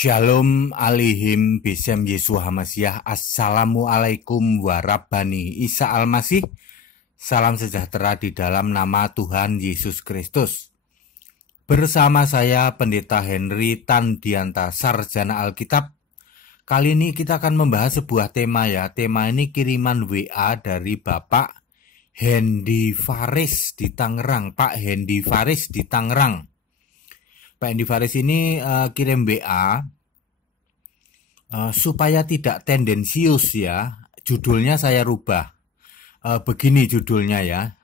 Shalom alaihim bisem Yesus Hamasyah. Assalamualaikum warahmatullahi Isa Al-Masih. Salam sejahtera di dalam nama Tuhan Yesus Kristus. Bersama saya Pendeta Henry Tandianta, Sarjana Alkitab. Kali ini kita akan membahas sebuah tema ya. Tema ini kiriman WA dari Bapak Hendy Faris di Tangerang. Pak Hendy Faris di Tangerang. Pak Hendy Faris ini kirim WA supaya tidak tendensius ya. Judulnya saya rubah. Begini judulnya ya.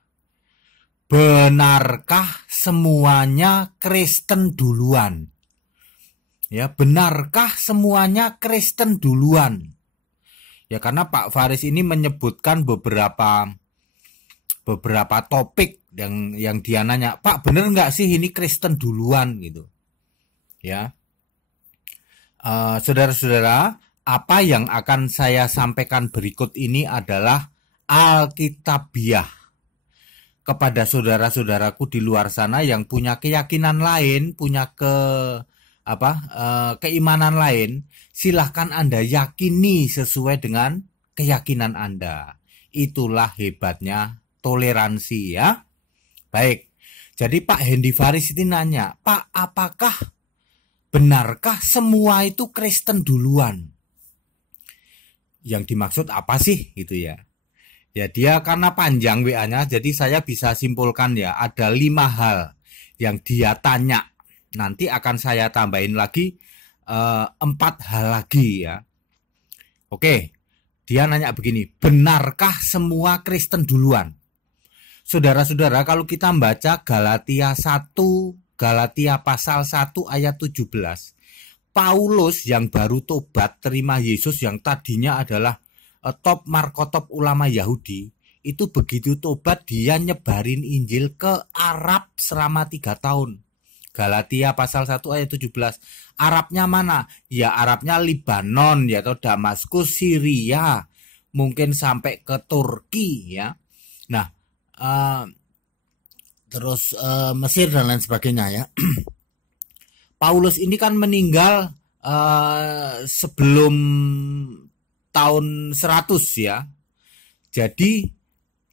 Benarkah semuanya Kristen duluan? Ya, benarkah semuanya Kristen duluan? Ya, karena Pak Faris ini menyebutkan beberapa topik yang dia nanya, Pak bener nggak sih ini Kristen duluan gitu ya. Saudara-saudara, apa yang akan saya sampaikan berikut ini adalah Alkitabiah kepada saudara-saudaraku di luar sana yang punya keyakinan lain, punya keimanan lain. Silahkan Anda yakini sesuai dengan keyakinan Anda. Itulah hebatnya toleransi ya. Baik, jadi Pak Hendy Faris ini nanya, Pak, benarkah semua itu Kristen duluan? Yang dimaksud apa sih gitu ya? Ya dia karena panjang WA-nya, jadi saya bisa simpulkan ya, ada 5 hal yang dia tanya. Nanti akan saya tambahin lagi 4 hal lagi ya. Oke, dia nanya begini, benarkah semua Kristen duluan? Saudara-saudara, kalau kita membaca Galatia pasal 1 ayat 17, Paulus yang baru tobat terima Yesus, yang tadinya adalah top markotop ulama Yahudi, itu begitu tobat dia nyebarin Injil ke Arab selama 3 tahun. Galatia pasal 1 ayat 17. Arabnya mana? Ya Arabnya Libanon ya, atau Damaskus, Syria, mungkin sampai ke Turki ya. Nah, terus Mesir dan lain sebagainya ya. Paulus ini kan meninggal sebelum tahun 100 ya. Jadi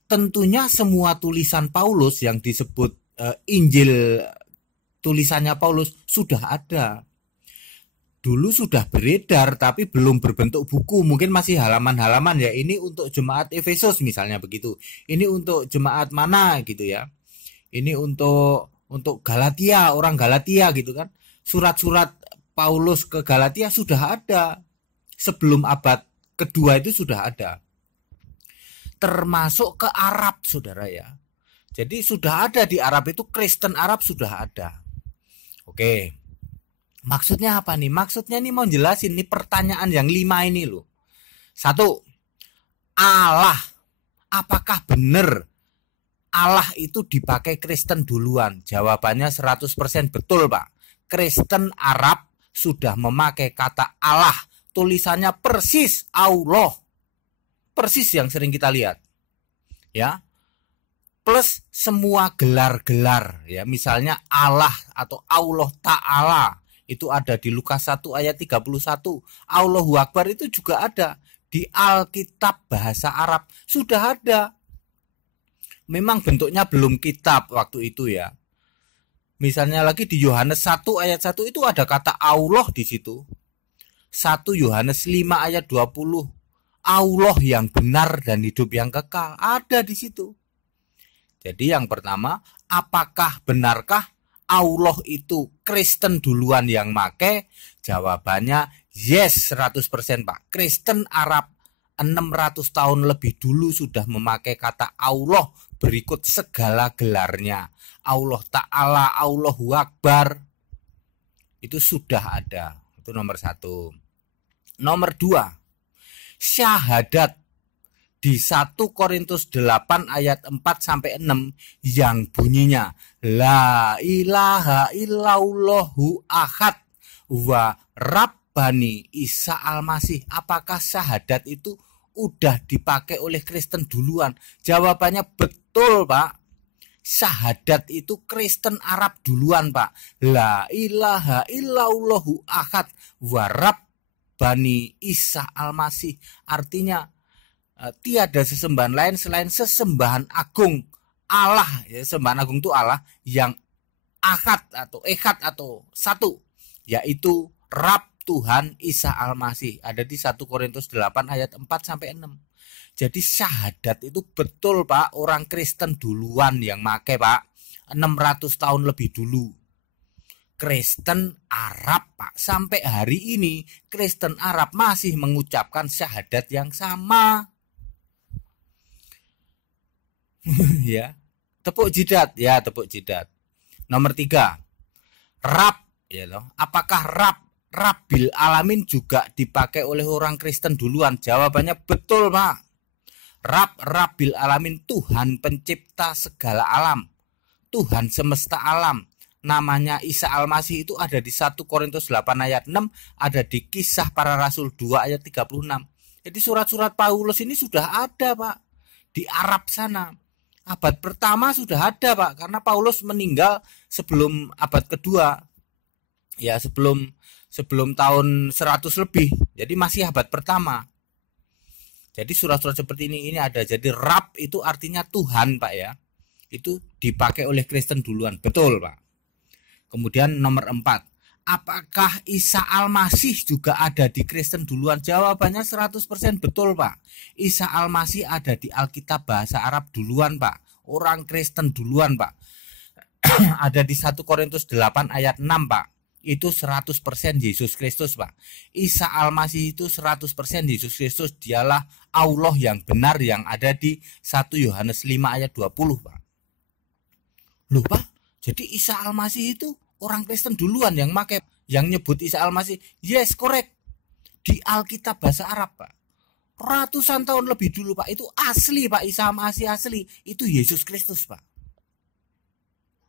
tentunya semua tulisan Paulus yang disebut Injil tulisannya Paulus sudah ada. Dulu sudah beredar tapi belum berbentuk buku, mungkin masih halaman-halaman ya. Ini untuk jemaat Efesus misalnya begitu. Ini untuk jemaat mana gitu ya. Ini untuk Galatia, orang Galatia gitu kan. Surat-surat Paulus ke Galatia sudah ada. Sebelum abad kedua itu sudah ada. Termasuk ke Arab, Saudara ya. Jadi sudah ada di Arab itu, Kristen Arab sudah ada. Oke. Maksudnya apa nih? Maksudnya nih mau jelasin nih pertanyaan yang 5 ini loh. 1. Allah. Apakah benar Allah itu dipakai Kristen duluan? Jawabannya 100% betul, Pak. Kristen Arab sudah memakai kata Allah. Tulisannya persis Allah. Persis yang sering kita lihat. Ya. Plus semua gelar-gelar ya. Misalnya Allah atau Allah Ta'ala. Itu ada di Lukas 1 ayat 31. Allahu Akbar itu juga ada di Alkitab bahasa Arab. Sudah ada. Memang bentuknya belum kitab waktu itu ya. Misalnya lagi di Yohanes 1 ayat 1 itu ada kata Allah di situ. 1 Yohanes 5 ayat 20. Allah yang benar dan hidup yang kekal ada di situ. Jadi yang pertama, benarkah Allah itu Kristen duluan yang make? Jawabannya yes, 100% Pak. Kristen Arab 600 tahun lebih dulu sudah memakai kata Allah berikut segala gelarnya. Allah Ta'ala, Allahu Akbar. Itu sudah ada. Itu nomor 1. Nomor 2. Syahadat di 1 Korintus 8 ayat 4-6 yang bunyinya La ilaha illallahu ahad wa Rabbani Isa Al-Masih. Apakah syahadat itu udah dipakai oleh Kristen duluan? Jawabannya betul, Pak. syahadat itu Kristen Arab duluan Pak. La ilaha illallahu ahad wa rabbani Isa al-Masih. Artinya tiada sesembahan lain selain sesembahan agung Allah, ya, sembahan agung itu Allah yang ahad atau echad atau satu, yaitu Rab Tuhan Isa al-Masih. Ada di 1 Korintus 8 ayat 4 sampai 6. Jadi syahadat itu betul Pak, orang Kristen duluan yang make Pak. 600 tahun lebih dulu. Kristen Arab Pak, sampai hari ini Kristen Arab masih mengucapkan syahadat yang sama. Ya, tepuk jidat ya, tepuk jidat. Nomor 3, Rab, ya loh. Apakah Rabbil Alamin juga dipakai oleh orang Kristen duluan? Jawabannya betul Pak. Rabbil Alamin, Tuhan pencipta segala alam, Tuhan semesta alam. Namanya Isa al-Masih itu ada di 1 Korintus 8 ayat 6, ada di Kisah Para Rasul 2 ayat 36. Jadi surat-surat Paulus ini sudah ada Pak di Arab sana. Abad pertama sudah ada Pak, karena Paulus meninggal sebelum abad kedua. Ya, sebelum tahun 100 lebih. Jadi masih abad pertama. Jadi surat-surat seperti ini ada. Jadi Rab itu artinya Tuhan Pak ya. Itu dipakai oleh Kristen duluan. Betul Pak. Kemudian nomor 4. Apakah Isa al-Masih juga ada di Kristen duluan? Jawabannya 100% betul Pak. Isa al-Masih ada di Alkitab bahasa Arab duluan Pak. Orang Kristen duluan Pak. Ada di 1 Korintus 8 ayat 6 Pak. Itu 100% Yesus Kristus Pak. Isa al-Masih itu 100% Yesus Kristus. Dialah Allah yang benar yang ada di 1 Yohanes 5 ayat 20 Pak. Loh Pak, jadi Isa al-Masih itu orang Kristen duluan yang nyebut Isa al-Masih. Yes, correct. Di Alkitab bahasa Arab Pak. Ratusan tahun lebih dulu Pak. Itu asli Pak, Isa al-Masih asli. Itu Yesus Kristus Pak.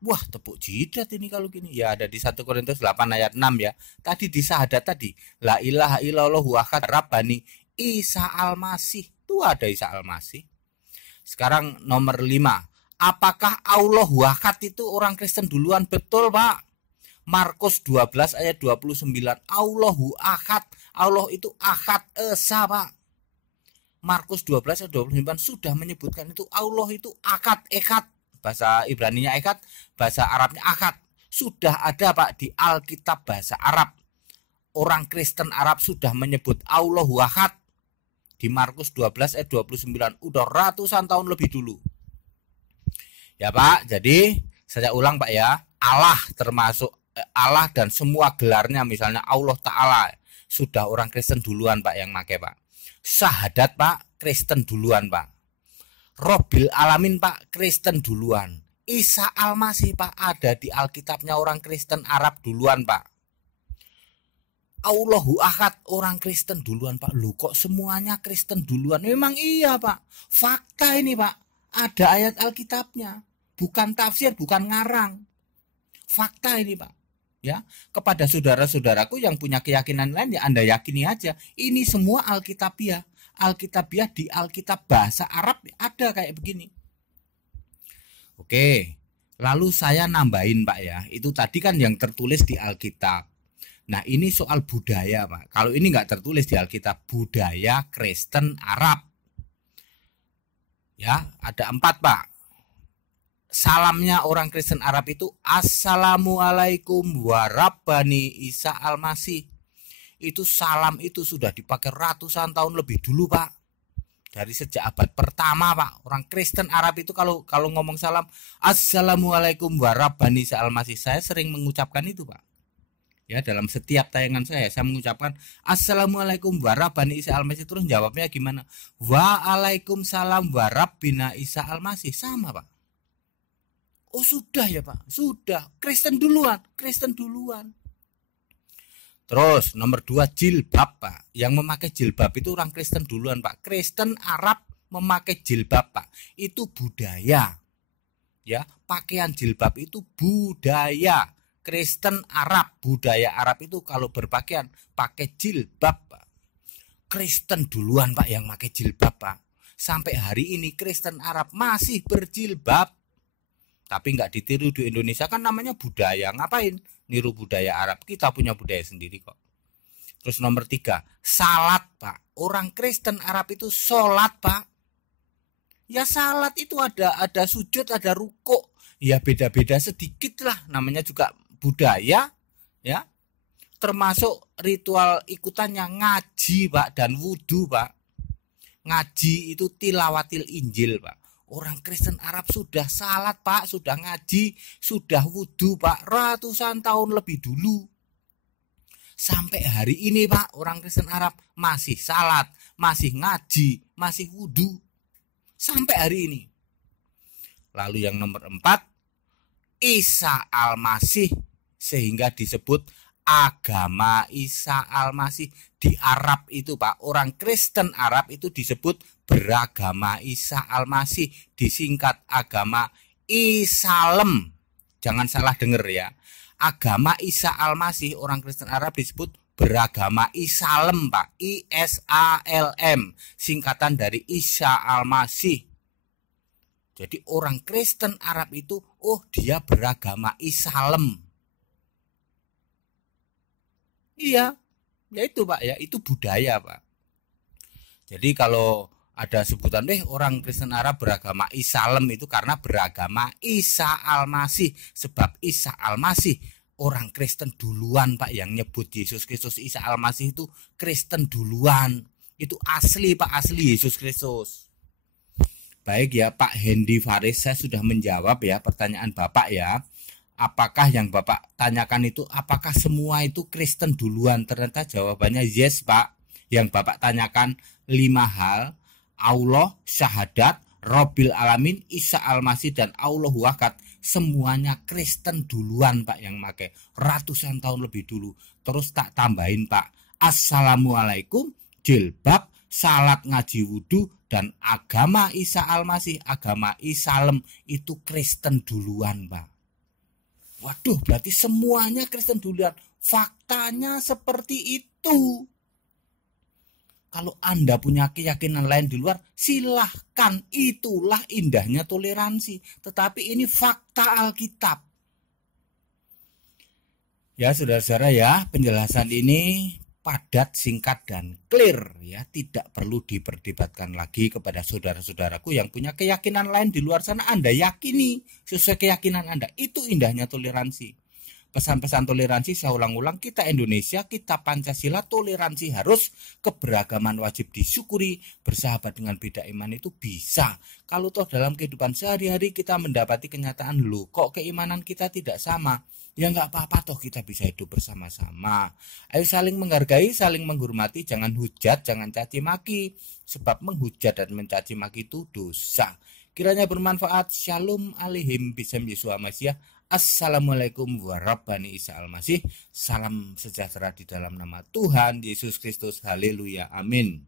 Wah, tepuk jidat ini kalau gini. Ya, ada di 1 Korintus 8 ayat 6 ya. Tadi di syahadat tadi. La ilaha illallahu ahad rabbani Isa al-Masih. Itu ada Isa al-Masih. Sekarang nomor 5. Apakah Allah ahad itu orang Kristen duluan? Betul Pak. Markus 12 ayat 29. Allahu ahad. Allah itu ahad esa Pak. Markus 12 ayat 29 sudah menyebutkan itu. Allah itu ahad, echad. Bahasa Ibraninya echad, bahasa Arabnya ahad. Sudah ada Pak di Alkitab bahasa Arab. Orang Kristen Arab sudah menyebut Allahu ahad. Di Markus 12 ayat 29. Udah ratusan tahun lebih dulu. Ya Pak, jadi saya ulang Pak ya. Allah termasuk Allah dan semua gelarnya, misalnya Allah Ta'ala, sudah orang Kristen duluan Pak yang make Pak. Syahadat Pak, Kristen duluan Pak. Rabbil Alamin Pak, Kristen duluan. Isa al-Masih Pak ada di Alkitabnya orang Kristen Arab duluan Pak. Allahu ahad orang Kristen duluan Pak. Loh kok semuanya Kristen duluan? Memang iya Pak. Fakta ini Pak. Ada ayat Alkitabnya. Bukan tafsir, bukan ngarang. Fakta ini Pak. Ya, kepada saudara-saudaraku yang punya keyakinan lain ya Anda yakini aja. Ini semua Alkitabiah. Alkitabiah di Alkitab bahasa Arab ada kayak begini. Oke, lalu saya nambahin Pak ya. Itu tadi kan yang tertulis di Alkitab. Nah ini soal budaya Pak. Kalau ini nggak tertulis di Alkitab, budaya Kristen Arab. Ya, ada 4 Pak. Salamnya orang Kristen Arab itu Assalamualaikum warabbani Isa al-Masih. Itu salam itu sudah dipakai ratusan tahun lebih dulu Pak. Dari sejak abad pertama Pak. Orang Kristen Arab itu kalau ngomong salam Assalamualaikum warabbani Isa al-Masih. Saya sering mengucapkan itu Pak. Ya, dalam setiap tayangan saya mengucapkan Assalamualaikum warabbani Isa al-Masih. Terus jawabnya gimana? Waalaikumsalam warabbina Isa al-Masih. Sama Pak. Oh sudah ya Pak, sudah. Kristen duluan. Terus nomor 2 jilbab Pak. Yang memakai jilbab itu orang Kristen duluan Pak. Kristen Arab memakai jilbab Pak. Itu budaya. Ya, pakaian jilbab itu budaya. Kristen Arab, budaya Arab itu kalau berpakaian pakai jilbab Pak. Kristen duluan Pak yang pakai jilbab Pak. Sampai hari ini Kristen Arab masih berjilbab. tapi nggak ditiru di Indonesia, kan namanya budaya. Ngapain niru budaya Arab? Kita punya budaya sendiri kok. Terus nomor 3, salat Pak. Orang Kristen Arab itu sholat Pak. Ya salat itu ada sujud, ada rukuk. Ya beda-beda sedikit lah, namanya juga budaya ya. Termasuk ritual ikutannya ngaji Pak dan wudhu Pak. Ngaji itu tilawatil Injil Pak. Orang Kristen Arab sudah salat Pak, sudah ngaji, sudah wudhu Pak, ratusan tahun lebih dulu. Sampai hari ini Pak, orang Kristen Arab masih salat, masih ngaji, masih wudhu. Sampai hari ini. Lalu yang nomor 4, Isa Al-Masih, sehingga disebut agama Isa Al-Masih. Di Arab itu Pak, orang Kristen Arab itu disebut beragama Isa Al-Masih, disingkat agama Islam. Jangan salah dengar ya. Agama Isa Al-Masih, orang Kristen Arab disebut beragama Islam Pak. ISALM, singkatan dari Isa Al-Masih. Jadi orang Kristen Arab itu, oh dia beragama Islam. Iya, ya itu Pak ya, itu budaya Pak. Jadi kalau ada sebutan orang Kristen Arab beragama Islam, itu karena beragama Isa Al-Masih. Sebab Isa Al-Masih orang Kristen duluan Pak yang nyebut Yesus Kristus. Isa Al-Masih itu Kristen duluan. Itu asli Pak, asli Yesus Kristus. Baik ya Pak Hendy Faris, saya sudah menjawab ya pertanyaan Bapak ya. Apakah yang Bapak tanyakan itu, apakah semua itu Kristen duluan? Ternyata jawabannya yes Pak. Yang Bapak tanyakan 5 hal: Allah, syahadat, Robbil Alamin, Isa Al-Masih, dan Allahu Akad. Semuanya Kristen duluan Pak yang pakai, ratusan tahun lebih dulu. Terus tak tambahin Pak, Assalamualaikum, jilbab, salat, ngaji, wudhu, dan agama Isa Al-Masih, agama Islam itu Kristen duluan Pak. Waduh, berarti semuanya Kristen duluan. Faktanya seperti itu. Kalau Anda punya keyakinan lain di luar, silahkan. Itulah indahnya toleransi. Tetapi ini fakta Alkitab. Ya saudara-saudara ya, penjelasan ini padat, singkat, dan clear ya. Tidak perlu diperdebatkan lagi kepada saudara-saudaraku yang punya keyakinan lain di luar sana. Anda yakini sesuai keyakinan Anda. Itu indahnya toleransi. Pesan-pesan toleransi saya ulang-ulang, kita Indonesia, kita Pancasila, toleransi harus, keberagaman wajib disyukuri, bersahabat dengan beda iman itu bisa. Kalau toh dalam kehidupan sehari-hari kita mendapati kenyataan, loh kok keimanan kita tidak sama, ya nggak apa-apa toh, kita bisa hidup bersama-sama. Ayo saling menghargai, saling menghormati, jangan hujat, jangan caci maki, sebab menghujat dan mencaci maki itu dosa. Kiranya bermanfaat. Shalom alaihim bisam Yesua Masih. Assalamualaikum warahmatullahi wabarakatuh. Salam sejahtera di dalam nama Tuhan Yesus Kristus. Haleluya. Amin.